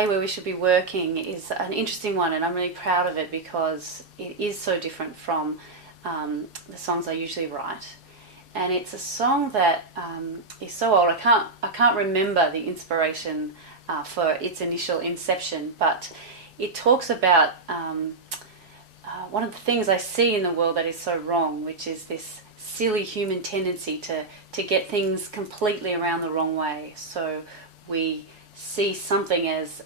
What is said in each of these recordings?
play where we should be working is an interesting one, and I'm really proud of it because it is so different from the songs I usually write. And it's a song that is so old. I can't remember the inspiration for its initial inception, but it talks about one of the things I see in the world that is so wrong, which is this silly human tendency to get things completely around the wrong way. So we see something as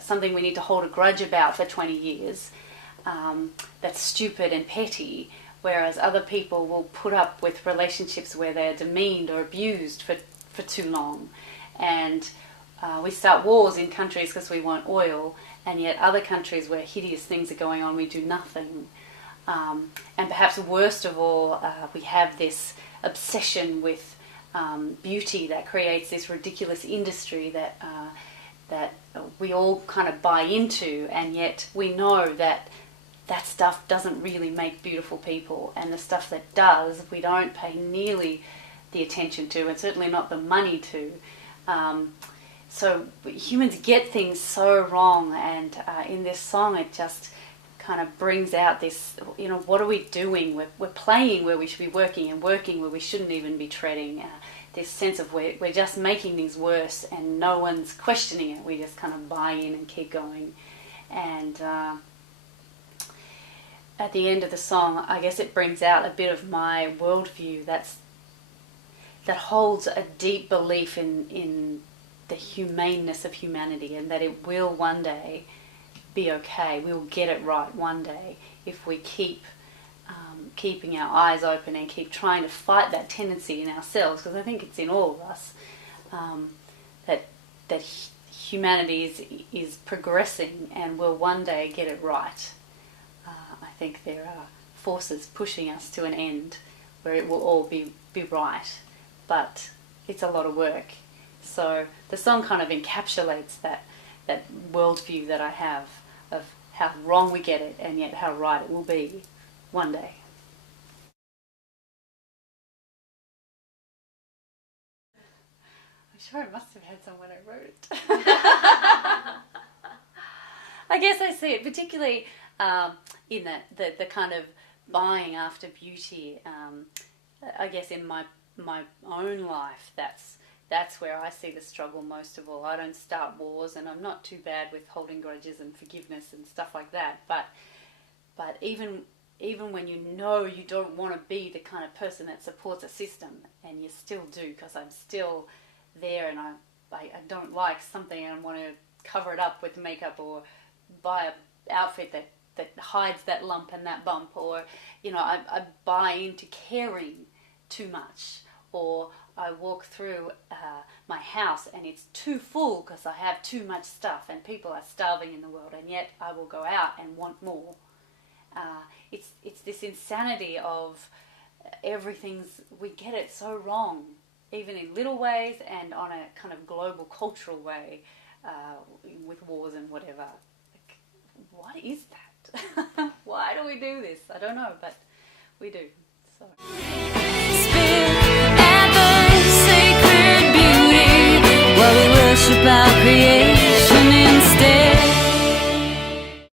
something we need to hold a grudge about for 20 years, that's stupid and petty, whereas other people will put up with relationships where they're demeaned or abused for too long. And we start wars in countries because we want oil, and yet other countries where hideous things are going on, we do nothing. And perhaps worst of all, we have this obsession with beauty that creates this ridiculous industry that we all kind of buy into, and yet we know that that stuff doesn't really make beautiful people, and the stuff that does, we don't pay nearly the attention to, and certainly not the money to. So humans get things so wrong, and in this song it just kind of brings out this, what are we doing? We're playing where we should be working, and working where we shouldn't even be treading. This sense of we're just making things worse, and no one's questioning it. We just kind of buy in and keep going. And at the end of the song, I guess it brings out a bit of my worldview that holds a deep belief in the humaneness of humanity, and that it will one day be okay. We'll get it right one day if we keep keeping our eyes open and keep trying to fight that tendency in ourselves, because I think it's in all of us, that humanity is progressing and will one day get it right. I think there are forces pushing us to an end where it will all be right, but it's a lot of work. So the song kind of encapsulates that worldview that I have of how wrong we get it, and yet how right it will be one day. I'm sure it must have had some when I wrote it. I guess I see it particularly in the kind of buying after beauty. I guess in my own life, that's where I see the struggle most of all. I don't start wars, and I'm not too bad with holding grudges and forgiveness and stuff like that. But even when you don't want to be the kind of person that supports a system, and you still do, because I'm still there, and I don't like something and I want to cover it up with makeup, or buy an outfit that hides that lump and that bump, or I buy into caring too much, or I walk through my house and it's too full because I have too much stuff and people are starving in the world, and yet I will go out and want more. It's this insanity of we get it so wrong, even in little ways and on a kind of global cultural way, with wars and whatever. Like, what is that? Why do we do this? I don't know, but we do. So. While we worship our Creator.